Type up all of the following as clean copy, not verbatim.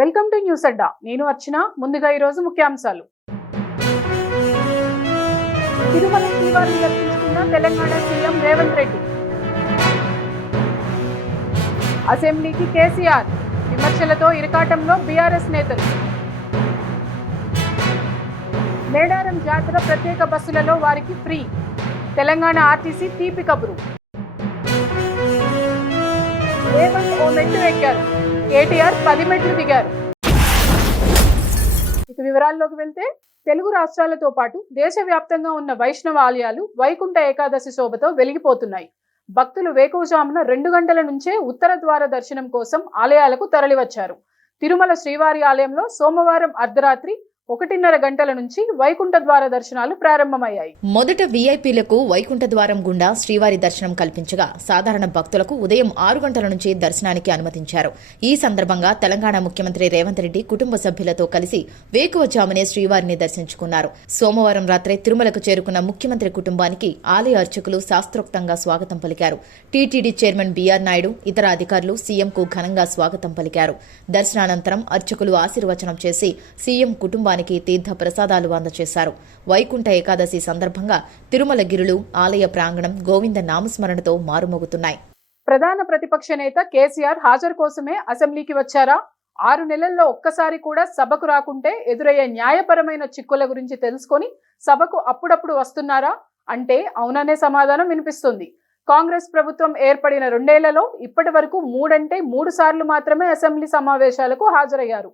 Welcome to news అడ్డా. నేను అర్చన. ముందుగా ఈరోజు ముఖ్యాంశాలు. తిరుమల శ్రీవారిని దర్శించుకున్న తెలంగాణ సీఎం రేవంత్ రెడ్డి. అసెంబ్లీకి కేసీఆర్ విమర్శలతో ఇరకాటంలో బీఆర్ఎస్ నేతలు. మేడారం జాతర ప్రత్యేక బస్సులలో వారికి ఫ్రీ. తెలంగాణ ఆర్టీసీ తీపి కబురు. రేవంత్ ఓ మెట్టు ఎక్కారు, కేటీఆర్ 10 మెట్లు దిగారు. ఇక వివరాల్లోకి వెళ్తే, తెలుగు రాష్ట్రాలతో పాటు దేశవ్యాప్తంగా ఉన్న వైష్ణవ ఆలయాలు వైకుంఠ ఏకాదశి శోభతో వెలిగిపోతున్నాయి. భక్తులు వేకువజామున 2 గంటల నుంచే ఉత్తర ద్వార దర్శనం కోసం ఆలయాలకు తరలివచ్చారు. తిరుమల శ్రీవారి ఆలయంలో సోమవారం అర్ధరాత్రి 1:30 గంటల నుంచి వైకుంఠ ద్వార దర్శనాలు ప్రారంభమయ్యాయి. మొదట వీఐపీలకు వైకుంఠ ద్వారం గుండా శ్రీవారి దర్శనం కల్పించగా సాధారణ భక్తులకు ఉదయం 6 గంటల నుంచి దర్శనానికి అనుమతించారు. ఈ సందర్భంగా తెలంగాణ ముఖ్యమంత్రి రేవంత్ రెడ్డి కుటుంబ సభ్యులతో కలిసి వేకువజామునే శ్రీవారిని దర్శించుకున్నారు. సోమవారం రాత్రే తిరుమలకు చేరుకున్న ముఖ్యమంత్రి కుటుంబానికి ఆలయ అర్చకులు శాస్త్రోక్తంగా స్వాగతం పలికారు. టీటీడీ చైర్మన్ బీఆర్ నాయుడు, ఇతర అధికారులు సీఎంకు ఘనంగా స్వాగతం పలికారు. దర్శనానంతరం అర్చకులు ఆశీర్వచనం చేసి సీఎం కుటుంబానికి తీర్థ ప్రసాదాలు అందజేశారు. వైకుంఠ ఏకాదశి సందర్భంగా తిరుమల గిరులు, ఆలయ ప్రాంగణం గోవింద నామస్మరణతో మారుమోగుతున్నాయి. ప్రధాన ప్రతిపక్ష నేత కేసీఆర్ హాజరు కోసమే అసెంబ్లీకి వచ్చారా? 6 నెలల్లో ఒక్కసారి కూడా సభకు రాకుంటే ఎదురయ్యే న్యాయపరమైన చిక్కుల గురించి తెలుసుకొని సభకు అప్పుడప్పుడు వస్తున్నారా అంటే అవుననే సమాధానం వినిపిస్తుంది. కాంగ్రెస్ ప్రభుత్వం ఏర్పడిన 2 ఏళ్లలో ఇప్పటి వరకు 3 సార్లు మాత్రమే అసెంబ్లీ సమావేశాలకు హాజరయ్యారు.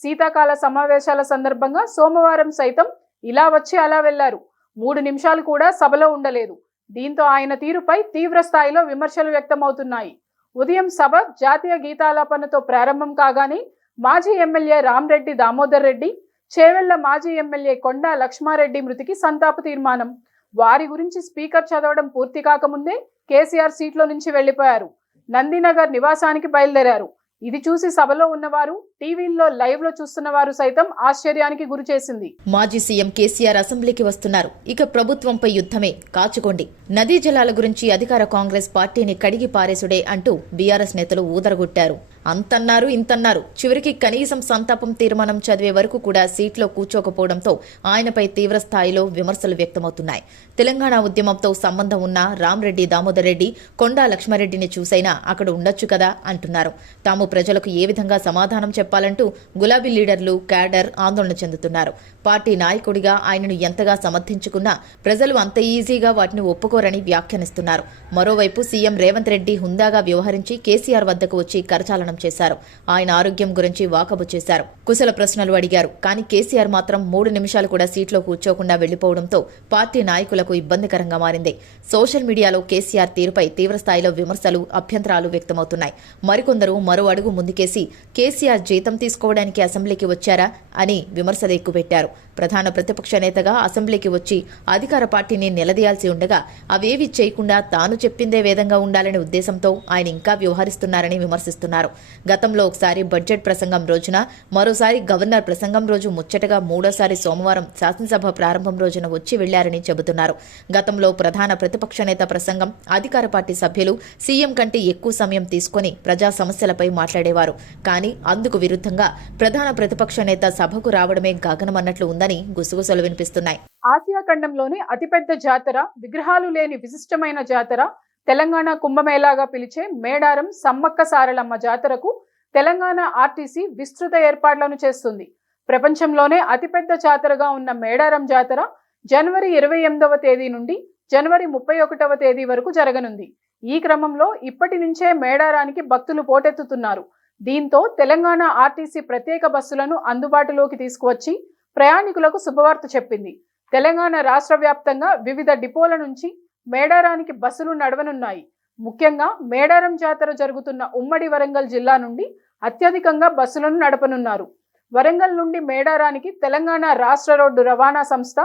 శీతాకాల సమావేశాల సందర్భంగా సోమవారం సైతం ఇలా వచ్చి అలా వెళ్లారు. 3 నిమిషాలు కూడా సభలో ఉండలేదు. దీంతో ఆయన తీరుపై తీవ్ర స్థాయిలో విమర్శలు వ్యక్తమవుతున్నాయి. ఉదయం సభ జాతీయ గీతాలాపనతో ప్రారంభం కాగానే మాజీ ఎమ్మెల్యే రామ్రెడ్డి దామోదర్ రెడ్డి, చేవెళ్ల మాజీ ఎమ్మెల్యే కొండా లక్ష్మారెడ్డి మృతికి సంతాప తీర్మానం. వారి గురించి స్పీకర్ చదవడం పూర్తి కాకముందే కేసీఆర్ సీట్లో నుంచి వెళ్లిపోయారు. నందినగర్ నివాసానికి బయలుదేరారు. ఇది చూసి సభలో ఉన్నవారు, టీవీల్లో లైవ్ లో చూస్తున్న వారు సైతం ఆశ్చర్యానికి గురి చేసింది. మాజీ సీఎం కేసీఆర్ అసెంబ్లీకి వస్తున్నారు. ఇక ప్రభుత్వంపై యుద్ధమే, కాచుకోండి. నదీ జలాల గురించి అధికార కాంగ్రెస్ పార్టీని కడిగి పారేసుడే అంటూ బీఆర్ఎస్ నేతలు ఊదరగొట్టారు. అంతన్నారు ఇంతన్నారు. చివరికి కనీసం సంతాపం తీర్మానం చదివే వరకు కూడా సీట్లో కూర్చోకపోవడంతో ఆయనపై తీవ్ర స్థాయిలో విమర్శలు వ్యక్తమవుతున్నాయి. తెలంగాణ ఉద్యమంతో సంబంధం ఉన్న రామ్రెడ్డి దామోదర్ రెడ్డి, కొండా లక్ష్మారెడ్డిని చూసైనా అక్కడ ఉండొచ్చు కదా అంటున్నారు. తాము ప్రజలకు ఏ విధంగా సమాధానం చెప్పాలంటూ గులాబీ లీడర్లు, క్యాడర్ ఆందోళన చెందుతున్నారు. పార్టీ నాయకుడిగా ఆయనను ఎంతగా సమర్థించుకున్నా ప్రజలు అంత ఈజీగా వాటిని ఒప్పుకోరని వ్యాఖ్యానిస్తున్నారు. మరోవైపు సీఎం రేవంత్ రెడ్డి హుందాగా వ్యవహరించి కేసీఆర్ వద్దకు వచ్చి కరచాలనం చేశారు. ఆయన ఆరోగ్యం గురించి వాకబు చేశారు. కుశల ప్రశ్నలు అడిగారు. కానీ కేసీఆర్ మాత్రం 3 నిమిషాలు కూడా సీట్లో కూర్చోకుండా వెళ్లిపోవడంతో పార్టీ నాయకులకు ఇబ్బందికరంగా మారింది. సోషల్ మీడియాలో కేసీఆర్ తీరుపై తీవ్రస్థాయిలో విమర్శలు, అభ్యంతరాలు వ్యక్తమవుతున్నాయి. మరికొందరు మరో అడుగు ముందుకేసి కేసీఆర్ జీతం తీసుకోవడానికి అసెంబ్లీకి వచ్చారా అని విమర్శలు ఎక్కుపెట్టారు. ప్రధాన ప్రతిపక్ష నేతగా అసెంబ్లీకి వచ్చి అధికార పార్టీని నిలదీయాల్సి ఉండగా అవేవీ చేయకుండా తాను చెప్పిందే వేదంగా ఉండాలనే ఉద్దేశంతో ఆయన ఇంకా వ్యవహరిస్తున్నారని విమర్శిస్తున్నారు. గతంలో ఒకసారి బడ్జెట్ ప్రసంగం రోజున, మరోసారి గవర్నర్ ప్రసంగం రోజు ముచ్చటగా మూడోసారి సోమవారం శాసనసభ ప్రారంభం రోజున వచ్చి వెళ్లారని చెబుతున్నారు. గతంలో ప్రధాన ప్రతిపక్ష నేత ప్రసంగం అధికార పార్టీ సభ్యులు సీఎం కంటే ఎక్కువ సమయం తీసుకుని ప్రజా సమస్యలపై మాట్లాడేవారు. కానీ అందుకు విరుద్ధంగా ప్రధాన ప్రతిపక్ష నేత సభకు రావడమే గగనమన్నట్లు ఉందని గుసగుసలు వినిపిస్తున్నాయి. ఆసియా ఖండంలోనే అతిపెద్ద జాతర, విగ్రహాలు లేని విశిష్టమైన జాతర, తెలంగాణ కుంభమేళాగా పిలిచే మేడారం సమ్మక్క సారలమ్మ జాతరకు తెలంగాణ ఆర్టీసీ విస్తృత ఏర్పాట్లను చేస్తుంది. ప్రపంచంలోనే అతిపెద్ద జాతరగా ఉన్న మేడారం జాతర జనవరి 28వ తేదీ నుండి జనవరి 31వ తేదీ వరకు జరగనుంది. ఈ క్రమంలో ఇప్పటి నుంచే మేడారానికి భక్తులు పోటెత్తుతున్నారు. దీంతో తెలంగాణ ఆర్టీసీ ప్రత్యేక బస్సులను అందుబాటులోకి తీసుకువచ్చి ప్రయాణికులకు శుభవార్త చెప్పింది. తెలంగాణ రాష్ట్ర వ్యాప్తంగా వివిధ డిపోల నుంచి మేడారానికి బస్సులు నడవనున్నాయి. ముఖ్యంగా మేడారం జాతర జరుగుతున్న ఉమ్మడి వరంగల్ జిల్లా నుండి అత్యధికంగా బస్సులను నడపనున్నారు. వరంగల్ నుండి మేడారానికి తెలంగాణ రాష్ట్ర రోడ్డు రవాణా సంస్థ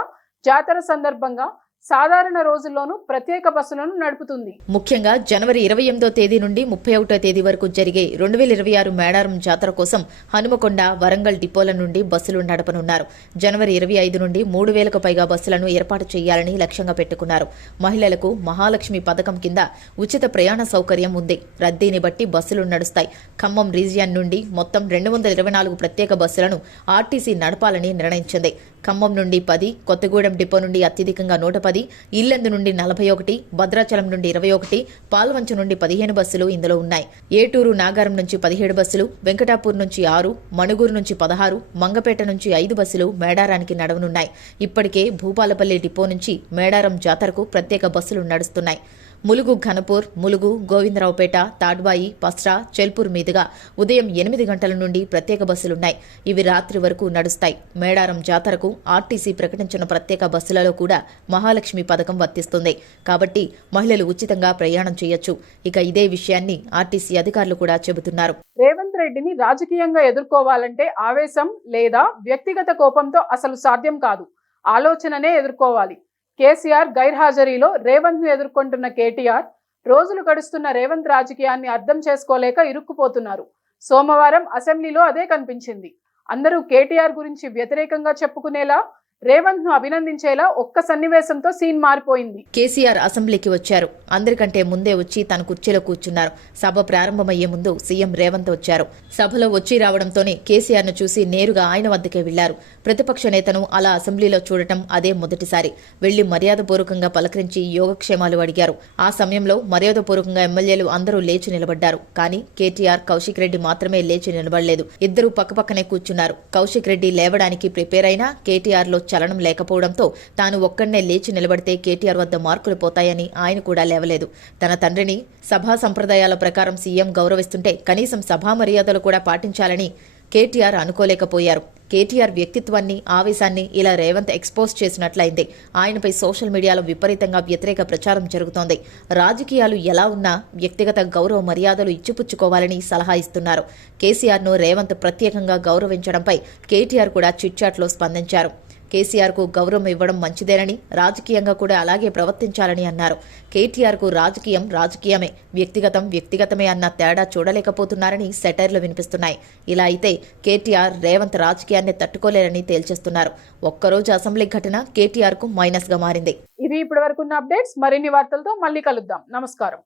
జాతర సందర్భంగా సాధారణ రోజుల్లోనూ ప్రత్యేక బస్సులను నడుపుతుంది. ముఖ్యంగా జనవరి 28వ తేదీ నుండి 31వ తేదీ వరకు జరిగే 2026 మేడారం జాతర కోసం హనుమకొండ, వరంగల్ డిపోల నుండి బస్సులు నడపనున్నారు. జనవరి 25 నుండి 3000కు పైగా బస్సులను ఏర్పాటు చేయాలని లక్ష్యంగా పెట్టుకున్నారు. మహిళలకు మహాలక్ష్మి పథకం కింద ఉచిత ప్రయాణ సౌకర్యం ఉంది. రద్దీని బట్టి బస్సులు నడుస్తాయి. ఖమ్మం రీజియన్ నుండి మొత్తం 224 ప్రత్యేక బస్సులను ఆర్టీసీ నడపాలని నిర్ణయించింది. ఖమ్మం నుండి 10, కొత్తగూడెం డిపో నుండి అత్యధికంగా 110, ఇల్లందు నుండి 41, భద్రాచలం నుండి 21, పాల్వంచ నుండి 15 బస్సులు ఇందులో ఉన్నాయి. ఏటూరు నాగారం నుంచి 17 బస్సులు, వెంకటాపూర్ నుంచి 6, మణుగూరు నుంచి 16, మంగపేట నుంచి 5 బస్సులు మేడారానికి నడవనున్నాయి. ఇప్పటికే భూపాలపల్లి డిపో నుంచి మేడారం జాతరకు ప్రత్యేక బస్సులు నడుస్తున్నాయి. ములుగు ఘనపూర్, ములుగు, గోవిందరావుపేట, తాడ్వాయి, పస్రా, చెల్పూర్ మీదుగా ఉదయం 8 గంటల నుండి ప్రత్యేక బస్సులున్నాయి. ఇవి రాత్రి వరకు నడుస్తాయి. మేడారం జాతరకు ఆర్టీసీ ప్రకటించిన ప్రత్యేక బస్సులలో కూడా మహాలక్ష్మి పథకం వర్తిస్తుంది. కాబట్టి మహిళలు ఉచితంగా ప్రయాణం చేయొచ్చు. ఇక ఇదే విషయాన్ని ఆర్టీసీ అధికారులు కూడా చెబుతున్నారు. రేవంత్ రెడ్డిని రాజకీయంగా ఎదుర్కోవాలంటే ఆవేశం లేదా వ్యక్తిగత కోపంతో అసలు సాధ్యం కాదు. ఆలోచననే ఎదుర్కోవాలి. కేసీఆర్ గైర్హాజరీలో రేవంత్ ను ఎదుర్కొంటున్న కేటీఆర్ రోజులు గడుస్తున్న రేవంత్ రాజకీయాన్ని అర్థం చేసుకోలేక ఇరుక్కుపోతున్నారు. సోమవారం అసెంబ్లీలో అదే కనిపించింది. అందరూ కేటీఆర్ గురించి వ్యతిరేకంగా చెప్పుకునేలా, రేవంత్ ను అభినందించేలా ఒక్క సన్నివేశంతో సీన్ మారిపోయింది. కేసీఆర్ అసెంబ్లీకి వచ్చారు. అందరికంటే ముందే వచ్చి తన కుర్చీలో కూర్చున్నారు. సభ ప్రారంభమయ్యే ముందు సీఎం రేవంత్ వచ్చారు. సభలో వచ్చి రావడంతోనే కేసీఆర్ ను చూసి నేరుగా ఆయన వద్దకే వెళ్లారు. ప్రతిపక్ష నేతను అలా అసెంబ్లీలో చూడటం అదే మొదటిసారి. వెళ్లి మర్యాదపూర్వకంగా పలకరించి యోగక్షేమాలు అడిగారు. ఆ సమయంలో మర్యాదపూర్వకంగా ఎమ్మెల్యేలు అందరూ లేచి నిలబడ్డారు. కానీ కేటీఆర్, కౌశిక్ రెడ్డి మాత్రమే లేచి నిలబడలేదు. ఇద్దరూ పక్కపక్కనే కూర్చున్నారు. కౌశిక్ రెడ్డి లేవడానికి ప్రిపేర్ అయినా కేటీఆర్ లో చలనం లేకపోవడంతో తాను ఒక్కడనే లేచి నిలబడితే కేటీఆర్ వద్ద మార్కులు పోతాయని ఆయన కూడా లేవలేదు. తన తండ్రిని సభా సంప్రదాయాల ప్రకారం సీఎం గౌరవిస్తుంటే కనీసం సభా మర్యాదలు కూడా పాటించాలని కేటీఆర్ అనుకోలేకపోయారు. కేటీఆర్ వ్యక్తిత్వాన్ని, ఆవేశాన్ని ఇలా రేవంత్ ఎక్స్పోజ్ చేసినట్లయింది. ఆయనపై సోషల్ మీడియాలో విపరీతంగా వ్యతిరేక ప్రచారం జరుగుతోంది. రాజకీయాలు ఎలా ఉన్నా వ్యక్తిగత గౌరవ మర్యాదలు ఇచ్చిపుచ్చుకోవాలని సలహా ఇస్తున్నారు. కేసీఆర్ను రేవంత్ ప్రత్యేకంగా గౌరవించడంపై కేటీఆర్ కూడా చిట్చాట్లో స్పందించారు. కేసీఆర్కు గౌరవం ఇవ్వడం మంచిదేనని, రాజకీయంగా కూడా అలాగే ప్రవర్తించాలని అన్నారు. కేటీఆర్కు రాజకీయం రాజకీయమే, వ్యక్తిగతం వ్యక్తిగతమే అన్న తేడా చూడలేకపోతున్నారని సెటైర్లు వినిపిస్తున్నాయి. ఇలా అయితే కేటీఆర్, రేవంత్ రాజకీయాన్ని తట్టుకోలేరని తేల్చేస్తున్నారు. ఒక్కరోజు అసెంబ్లీ ఘటన కేటీఆర్కు మైనస్గా మారింది. ఇవి ఇప్పటి వరకున్న అప్డేట్స్. మరిన్ని వార్తలతో మళ్ళీ కలుద్దాం. నమస్కారం.